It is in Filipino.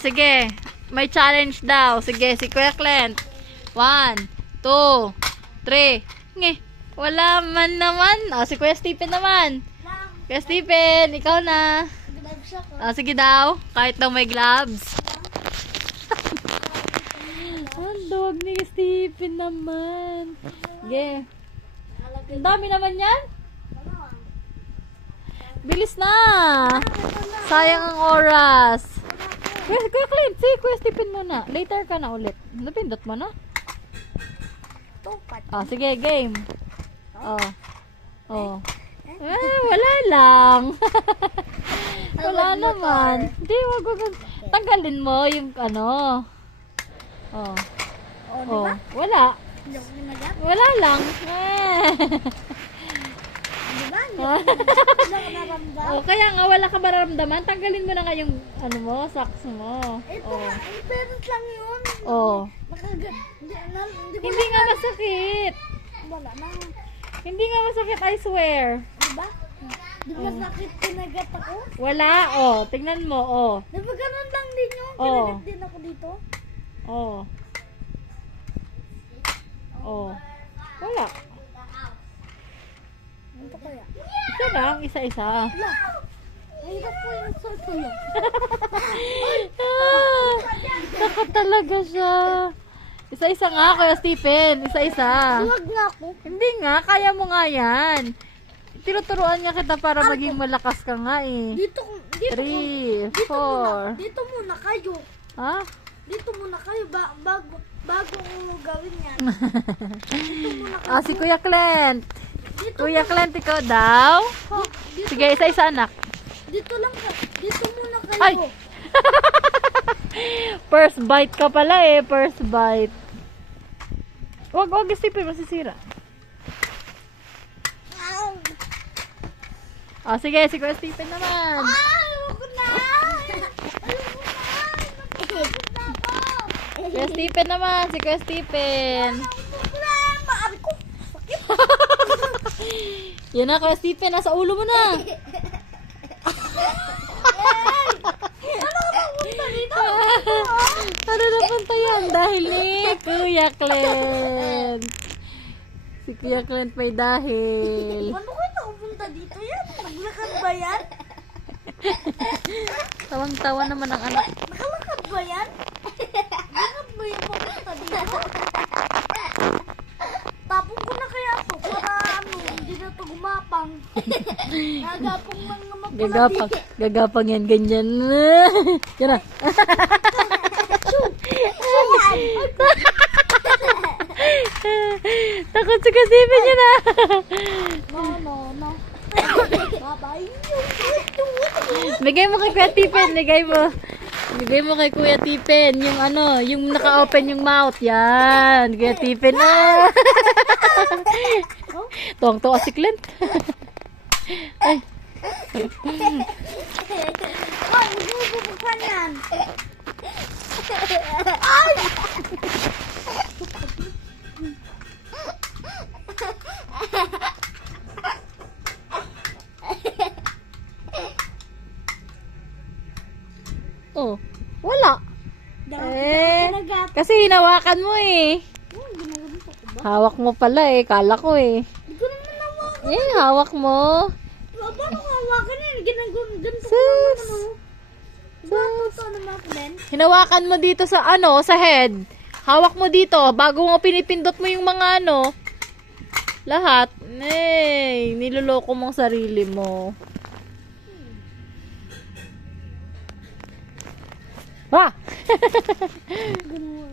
Sige. May challenge daw. Sige, si Kuya Clint. 1, 2, 3. Nge. Wala man naman. Si Kuya Stephen naman. Kuya Stephen, ikaw na. Sige daw. Kahit daw may gloves. Ang dog ni Stephen naman. Sige. Ang dami naman yan. Bilis na. Sayang ang oras. Kuya Clint, si Kuya Stephen muna. Later ka na ulit. Napindot mo na. Sige, game. Wala lang. Wala naman. Hindi, wag. Tanggalin mo yung ano. Wala. Wala lang. Kaya nga wala ka mararamdaman. Tanggalin mo na nga yung ano mo, socks mo. Parents lang yun. Hindi nga masakit. Wala na. Hindi nga masakit, I swear. Diba? Di ba sakit kinagat ako? Wala, tingnan mo, Diba ganun lang din yun? Oo. Kinagat din ako dito? Wala. Ano kaya? Isa lang, isa-isa. Wala. Mahirap po yung circle lang. Saka talaga siya. Isa-isa nga, Kuya Stephen. Isa-isa. Huwag nga ako. Hindi nga, kaya mo nga yan. Tinuturuan nga kita para maging malakas ka nga eh. Dito 3, 4. Dito muna kayo. Ha? Dito muna kayo bago ko gawin yan. Dito muna kayo. Si Kuya Clint. Dito, Kuya Clint, ikaw daw. dito, Sige, isa-isa anak. dito lang ka. Dito muna kayo. Ay! First bite ka pala eh. First bite. Wag isipin, masisira. Sige, si Kuya Stephen naman. Ayoko na! Kuya Stephen naman, si Kuya Stephen. Maaari ko. Yan na, Kuya Stephen, nasa ulo mo na. Ano napunta yan? Dahil ni Kuya Clint. Si Kuya Clint may dahil. Paano kayo nakupunta dito yan? Naglakad ba yan? Tawang-tawa naman ang anak. Nakalakad ba yan? Nakalakad ba yan papunta dito? Tapong ko na kaya to para hindi na to gumapang. Nagapang lang naman pala Gagapang yan, ganyan. Yan na. Takot si Kuya Stephen yan ah. No. Bye-bye. Bigay mo kay Kuya Stephen, Bigay mo kay Kuya Stephen yung ano, yung naka-open yung mouth. Yan, Kuya Stephen ah. Tuwang-tuwa si Clint. Ay. Ay, bubuksan yan. Ay! Wala. Kinagat. Kasi hinawakan mo eh. Ginagamit ako ba? Hawak mo pala eh, kala ko eh. Hindi ko naman nawakan. Hawak mo. Paano hawakan yun? Ganito ko Sus. naman ano. Bato naman ako din. Hinawakan mo dito sa ano, sa head. Hawak mo dito bago mo pinipindot mo yung mga ano. Lahat. Niloloko mong sarili mo. Ganun.